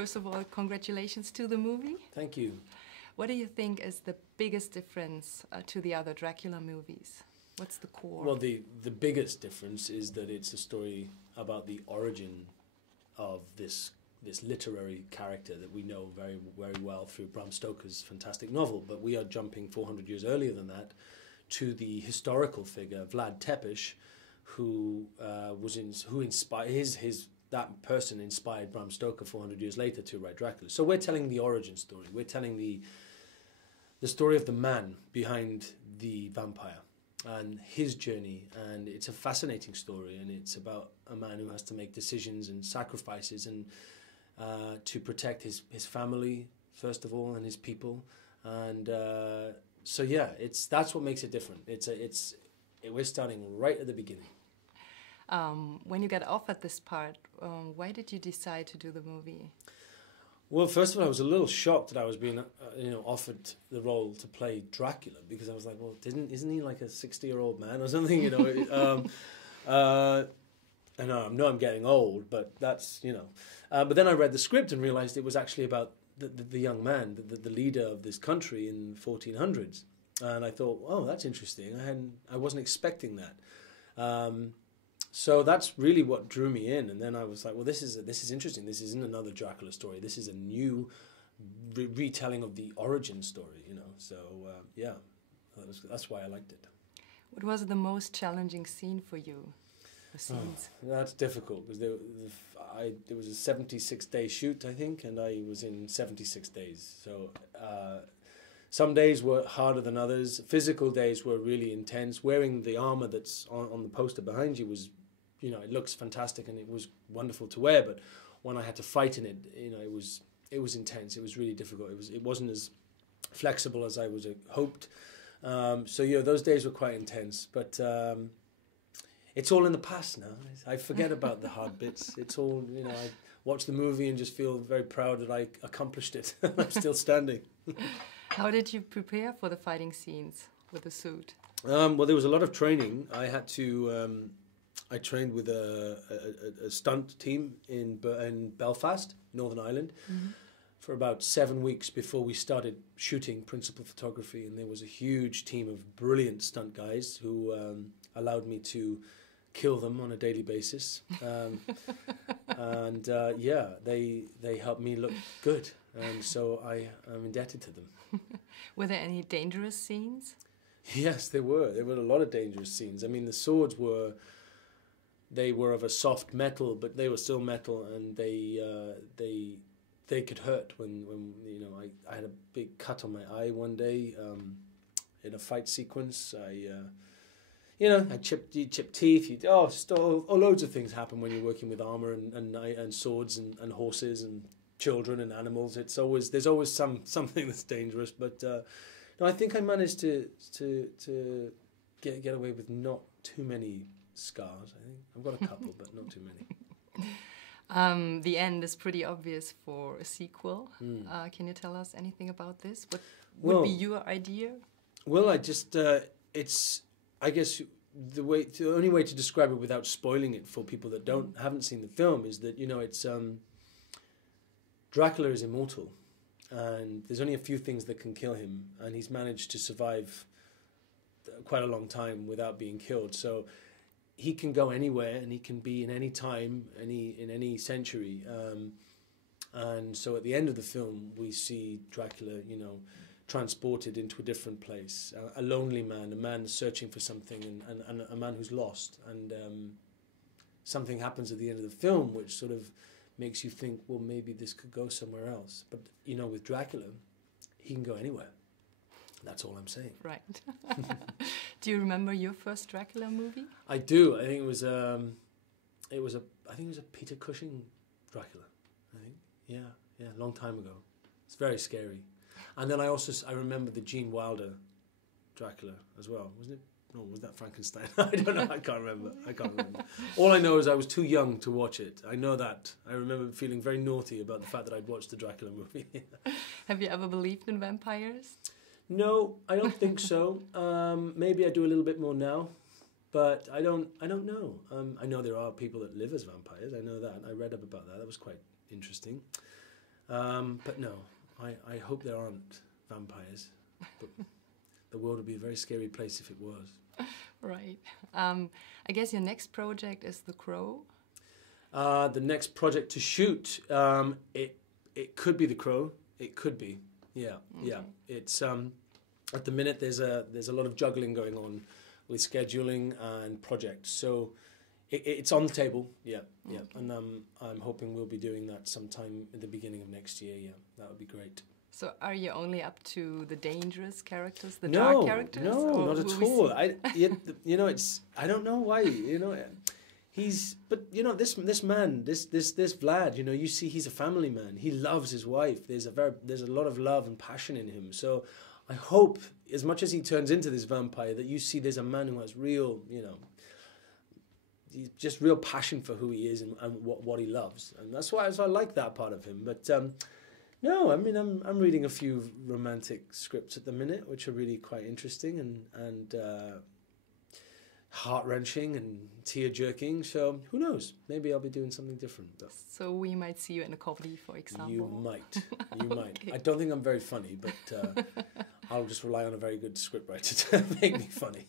First of all, congratulations to the movie. Thank you. What do you think is the biggest difference to the other Dracula movies? What's the core? Well, the biggest difference is that it's a story about the origin of this literary character that we know very, very well through Bram Stoker's fantastic novel. But we are jumping 400 years earlier than that to the historical figure Vlad Tepes, who that person inspired Bram Stoker 400 years later to write Dracula. So we're telling the origin story. We're telling the story of the man behind the vampire and his journey. And it's a fascinating story, and it's about a man who has to make decisions and sacrifices and to protect his family, first of all, and his people. And so yeah, that's what makes it different. We're starting right at the beginning. When you got offered this part, why did you decide to do the movie? Well, first of all, I was a little shocked that I was being, offered the role to play Dracula, because I was like, well, isn't he like a 60-year-old man or something? I know I'm getting old, but that's But then I read the script and realized it was actually about the young man, the leader of this country in 1400s, and I thought, oh, that's interesting. I wasn't expecting that. So that's really what drew me in, and then I was like, well, this is interesting. This isn't another Dracula story. This is a new retelling of the origin story, So yeah, that's why I liked it. What was the most challenging scene for you? The scenes. Oh, that's difficult because there was a 76-day shoot, I think, and I was in 76 days. So some days were harder than others. Physical days were really intense. Wearing the armor that's on the poster behind you was, it looks fantastic and it was wonderful to wear. But when I had to fight in it, it was intense. It was really difficult. It wasn't as flexible as I was hoped. So those days were quite intense. But it's all in the past now. I forget about the hard bits. It's all, I watch the movie and just feel very proud that I accomplished it. I'm still standing. How did you prepare for the fighting scenes with the suit? Well, there was a lot of training. I had to. I trained with a stunt team in Belfast, Northern Ireland, for about 7 weeks before we started shooting principal photography. And there was a huge team of brilliant stunt guys who allowed me to kill them on a daily basis. They helped me look good. And so I'm indebted to them. Were there any dangerous scenes? Yes, there were. There were a lot of dangerous scenes. I mean, the swords were of a soft metal, but they were still metal, and they could hurt when I had a big cut on my eye one day in a fight sequence. I chipped teeth. Loads of things happen when you're working with armor and swords and horses and children and animals. There's always something that's dangerous, but I think I managed to get away with not too many scars. I think I've got a couple, but not too many. The end is pretty obvious for a sequel. Can you tell us anything about this? What would be your idea? Well, I guess the only way to describe it without spoiling it for people that haven't seen the film is that it's Dracula is immortal, and there's only a few things that can kill him, and he's managed to survive quite a long time without being killed. So he can go anywhere, and he can be in any time, in any century. And so at the end of the film, we see Dracula, transported into a different place, a lonely man, a man searching for something, and a man who's lost. And something happens at the end of the film which sort of makes you think, well, maybe this could go somewhere else. But, with Dracula, he can go anywhere. That's all I'm saying. Right. Do you remember your first Dracula movie? I do. I think it was a Peter Cushing Dracula. I think, yeah, a long time ago. It's very scary. And then I remember the Gene Wilder Dracula as well, wasn't it? No, was that Frankenstein? I don't know. I can't remember. All I know is I was too young to watch it. I know that. I remember feeling very naughty about the fact that I'd watched the Dracula movie. Have you ever believed in vampires? No, I don't think so. Maybe I do a little bit more now, but I don't know. I know there are people that live as vampires. I know that. I read up about that. That was quite interesting. But no, I hope there aren't vampires. But the world would be a very scary place if it was. Right. I guess your next project is The Crow. The next project to shoot, it could be The Crow. It could be, yeah, okay. Yeah. It's at the minute there's a lot of juggling going on with scheduling and projects, so it's on the table, yeah, yeah. Okay. And I'm hoping we'll be doing that sometime at the beginning of next year. Yeah, that would be great. So are you only up to the dangerous characters, the dark characters? No, not at all. You know, I don't know why. You know, but you know, this man, this Vlad. You know, you see, he's a family man. He loves his wife. There's a lot of love and passion in him. So I hope, as much as he turns into this vampire, that you see there's a man who has real, you know, just real passion for who he is and what he loves, and that's why I like that part of him. But no, I mean, I'm reading a few romantic scripts at the minute, which are really quite interesting and heart-wrenching and tear-jerking. So who knows? Maybe I'll be doing something different. But so we might see you in a comedy, for example. You might. Might. I don't think I'm very funny, but I'll just rely on a very good scriptwriter to make me funny.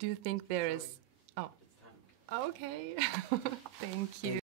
Do you think there is... Oh, okay. Thank you.